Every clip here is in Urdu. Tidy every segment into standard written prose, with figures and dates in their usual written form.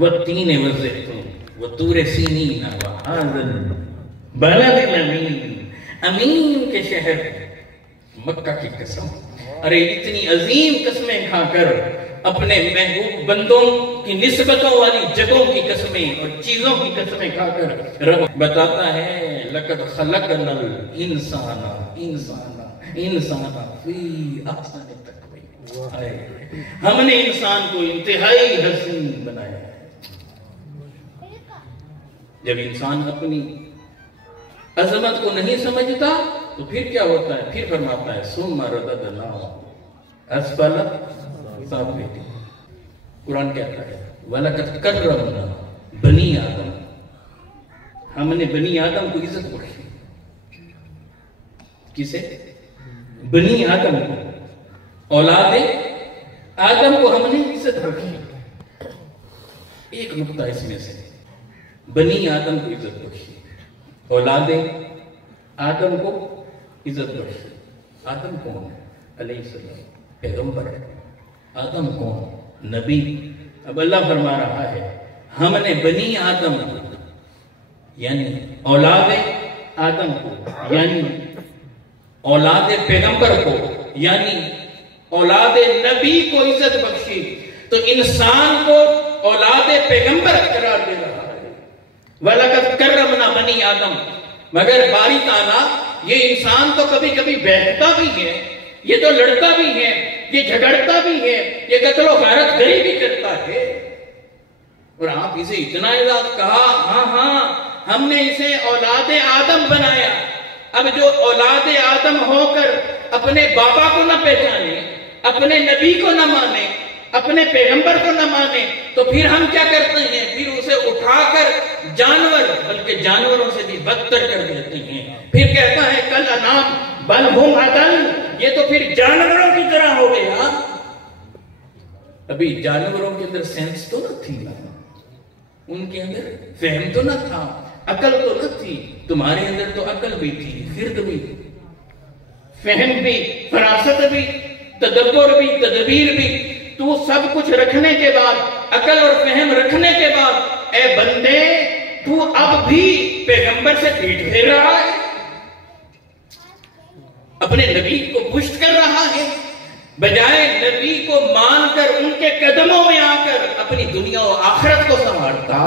والتین والزیتون وطور سینین وہذا البلد الامین، امین کے شہر مکہ کی قسم، ارے اتنی عظیم قسمیں کھا کر اپنے محبوب بندوں کی نسبتوں والی جگہوں کی قسمیں اور چیزوں کی قسمیں کھا کر رب بتاتا ہے لقد خلقنا الانسان فی احسن تقویم، ہم نے انسان کو انتہائی حسین بنایا ہے۔ جب انسان اپنی عظمت کو نہیں سمجھتا تو پھر کیا ہوتا ہے؟ پھر فرماتا ہے ثم رددناہ اسفل سافلین۔ قرآن کہتا ہے وَلَقَدْ كَرَّمْنَا بنی آدم، ہم نے بنی آدم کو عزت بخشی۔ کسے؟ بنی آدم کو، اولاد آدم کو ہم نے عزت بخشی۔ ایک نقطہ اس میں سے، بنی آدم کو عزت بخشی، اولاد آدم کو عزت بخشی۔ آدم کون ہے؟ علیہ السلام پیغمبر ہے۔ آدم کون؟ نبی۔ اب اللہ فرما رہا ہے ہم نے بنی آدم کو یعنی اولاد آدم کو یعنی اولاد پیغمبر کو یعنی اولاد نبی کو عزت بخشی، تو انسان کو اولاد پیغمبر قرار دے رہا ہے۔ وَلَقَدْ كَرَّمْنَا بنی آدم، مگر باری تعالیٰ یہ انسان تو کبھی کبھی بہتا بھی ہے، یہ تو لڑتا بھی ہے، یہ جھگڑتا بھی ہے، یہ قتل و غارت گری بھی کرتا ہے، اور آپ اسے اتنا اعزاز کہا۔ ہاں ہم نے اسے اولاد آدم بنایا۔ اب جو اولاد آدم ہو کر اپنے بابا کو نہ پہچانے، اپنے نبی کو نہ مانے، اپنے پیغمبر کو نہ مانے، تو پھر ہم کیا کرتے ہیں؟ پھر اسے اٹھا کر جانور، بلکہ جانوروں سے بھی بدتر کر دیتے ہیں۔ پھر کہتا ہے کل انام بل ہم اضل، یہ تو پھر جانوروں کی طرح ہو گیا۔ ابھی جانوروں کے اندر سینس تو نہ تھی، ان کے اندر فہم تو نہ تھا، عقل تو نہ تھی۔ تمہارے اندر تو عقل بھی تھی، خرد بھی، فہم بھی، فراست بھی، تدبر بھی، تدبیر بھی۔ تو سب کچھ رکھنے کے بعد، عقل اور فہم رکھنے کے بعد، اے بندے تو اب بھی پیغمبر سے پیٹ پھیر رہا ہے، اپنے نبی کو پشت کر رہا ہے، بجائے نبی کو مان کر ان کے قدموں میں آ کر اپنی دنیا و آخرت کو سنوارتا،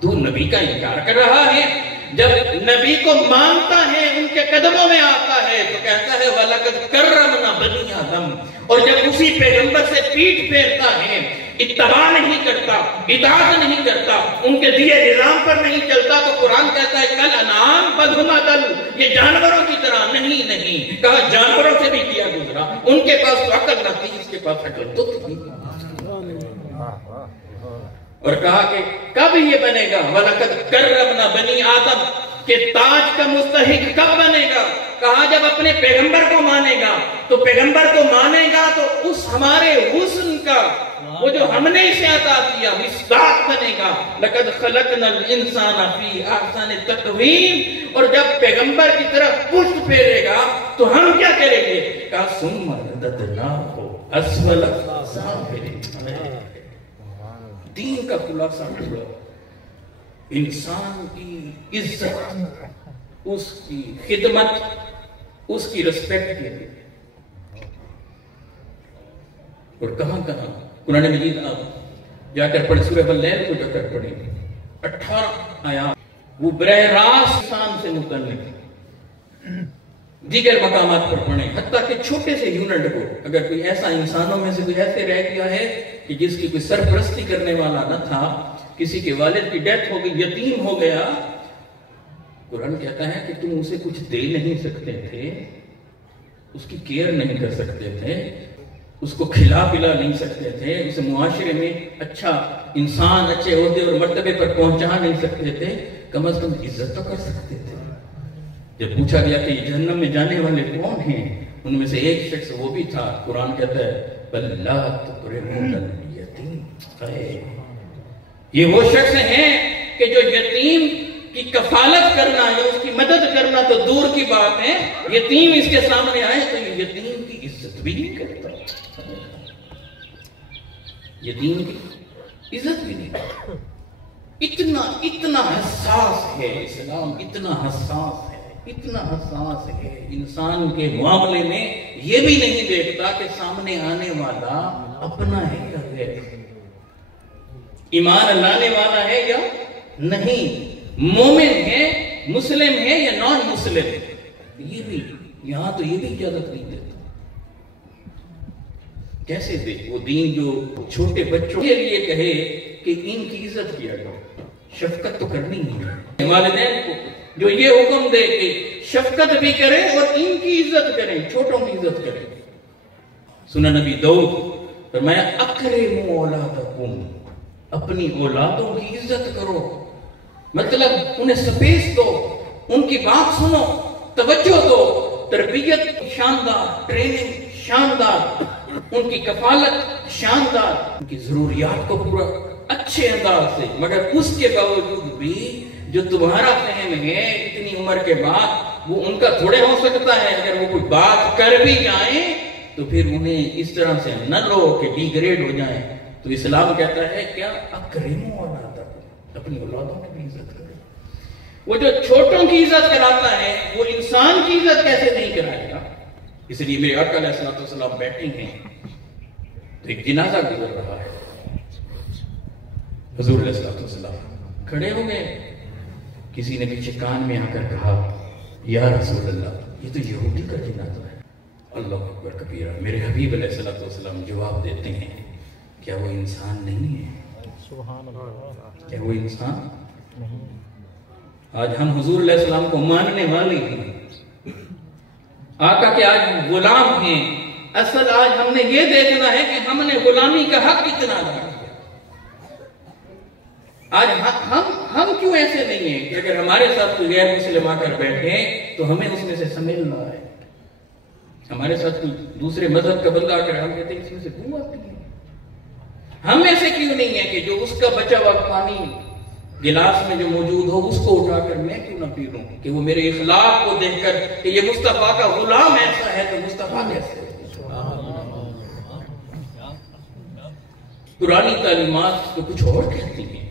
تو نبی کا انکار کر رہا ہے۔ جب نبی کو مانتا ہے، ان کے قدموں میں آتا ہے، تو کہتا ہے وَلَقَدْ كَرَّمْنَا بنی آدم، اور جب اسی پیغمبر سے پیٹ پھیرتا ہے، اتباع نہیں کرتا، اطاعت نہیں کرتا، ان کے دیے نظام پر نہیں چلتا، تو قرآن کہتا ہے کل انعام بل ہم اضل، یہ جانوروں کی طرح نہیں۔ کہا جانوروں سے بھی کیا گزرا، ان کے پاس تو عقل نہ تھی، اس کے پاس عقل تو تھی۔ اور کہا کہ کب یہ بنے گا وَلَقَدْ كَرَّمْنَا بنی آدم، کہ تاج کا مستحق کب بنے گا؟ کہا جب اپنے پیغمبر کو مانے گا، تو پیغمبر کو مانے گا تو اس ہمارے حسن کا وہ جو ہم نے اسے عطا کیا مصداق بنے گا۔ لَقَدْ خَلَقْنَا الْإِنسَانَ فِي أَحْسَنِ تَقْوِيمٍ، اور جب پیغمبر کی طرف پشت پھیرے گا تو ہم کیا کریں گے؟ کہا ثُمَّ رَدَدْنَاهُ أَسْفَلَ سَافِلِينَ۔ دین کا خلاصہ ہوا انسان کی عزت، اس کی خدمت، اس کی رسپیکٹ کے لیے۔ اور کہاں قرآن مجید آپ جا کر پڑھیں، سورہ اللیل کو جا کر پڑھیں، 18 آیات وہ براہ راست انسان سے متعلق، دیگر مقامات پر پڑھیں، حتیٰ کہ چھوٹے سے یونٹ کو اگر کوئی ایسا انسانوں میں سے کوئی ایسے رہ گیا ہے کہ جس کی کوئی سرپرستی کرنے والا نہ تھا، کسی کے والد کی ڈیتھ ہو گئی، یتیم ہو گیا، قرآن کہتا ہے کہ تم اسے کچھ دے نہیں سکتے تھے، اس کی کیئر نہیں کر سکتے تھے، اس کو کھلا پلا نہیں سکتے تھے، اسے معاشرے میں اچھا انسان، اچھے عہدے اور مرتبے پر پہنچا نہیں سکتے تھے، کم از کم عزت تو کر سکتے تھے۔ جب پوچھا گیا کہ یہ جہنم میں جانے والے کون ہیں، ان میں سے ایک شخص وہ بھی تھا، قرآن کہتا ہے بل لا تکرمون الیتیم، یہ وہ شخص ہیں کہ جو یتیم کی کفالت کرنا یا اس کی مدد کرنا تو دور کی بات ہے، یتیم اس کے سامنے آئے تو یہ یتیم کی عزت بھی نہیں کرتا، یتیم کی عزت بھی نہیں. اتنا حساس ہے اسلام، اتنا حساس ہے انسان کے معاملے میں. یہ بھی نہیں دیکھتا کہ سامنے آنے والا اپنا ہے یا غیر، ایمان لانے والا ہے یا نہیں، مومن ہے، مسلم ہے یا نان مسلم. یہ بھی یہاں تو یہ بھی اجازت نہیں دیتا. کیسے دے وہ دین جو چھوٹے بچوں کے لیے کہے کہ ان کی عزت کیا کرو، شفقت تو کرنی ہے. والدین کو جو یہ حکم دے کہ شفقت بھی کریں اور ان کی عزت کریں، چھوٹوں کی عزت کریں. سنن نبی داؤد فرمایا اکرموا اولادکم، اپنی اولادوں کی عزت کرو. مطلب انہیں سپیس دو، ان کی بات سنو، توجہ دو. تربیت شاندار، ٹریننگ شاندار، ان کی کفالت شاندار، ان کی ضروریات کو پورا اچھے انداز سے. مگر اس کے باوجود بھی جو تمہارا فہم ہے اتنی عمر کے بعد وہ ان کا تھوڑے ہو سکتا ہے. اگر وہ کوئی بات کر بھی جائیں تو پھر انہیں اس طرح سے نہ لو کہ ڈی گریڈ ہو جائیں. تو اسلام کہتا ہے کیا اکرموا اولادکم، اپنی اولادوں کی بھی عزت کرو. وہ جو چھوٹوں کی عزت کراتا ہے وہ انسان کی عزت کیسے نہیں کرائے گا؟ اس لیے میرے آقا علیہ الصلوۃ والسلام بیٹھے ہیں تو ایک جنازہ گزر رہا ہے. حضور علیہ الصلوۃ والسلام کھڑے ہو گئے. کسی نے پیچھے کان میں آ کر کہا یا رسول اللہ یہ تو یہودی کا جنازہ ہے. اللہ اکبر کبیرہ. میرے حبیب علیہ الصلوۃ والسلام جواب دیتے ہیں کیا وہ انسان نہیں ہے؟ سبحان اللہ. کیا وہ انسان نہیں؟ آج ہم حضور علیہ السلام کو ماننے والے ہیں، آقا کے آج ہم غلام ہیں. اصل آج ہم نے یہ دیکھنا ہے کہ ہم نے غلامی کا حق کتنا ادا کیا. آج ہم کیوں ایسے نہیں ہیں کہ اگر ہمارے ساتھ کوئی غیر مسلم آ کر بیٹھے تو ہمیں اس میں سے سمیل نہ آئے. ہمارے ساتھ کوئی دوسرے مذہب کا بندہ آ کر ہم کہتے ہیں اس میں سے بو آتی ہے. ہم ایسے کیوں نہیں ہیں کہ جو اس کا بچا ہوا پانی گلاس میں جو موجود ہو اس کو اٹھا کر میں کیوں نہ پی لوں کہ وہ میرے اخلاق کو دیکھ کر کہ یہ مصطفیٰ کا غلام ایسا ہے تو مصطفیٰ کیسے. پرانی تعلیمات تو کچھ اور کہتی ہیں،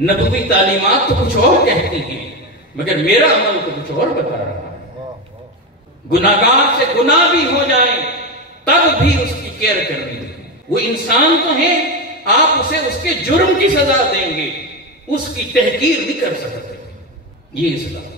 نبوی تعلیمات تو کچھ اور کہتی ہیں، مگر میرا عمل تو کچھ اور بتا رہا ہے. گناہگار سے گناہ بھی ہو جائے تب بھی اس کی کیئر کرنی ہے. وہ انسان تو ہے، آپ اسے اس کے جرم کی سزا دیں گے، اس کی تحقیر نہیں کر سکتے. یہ اسلام.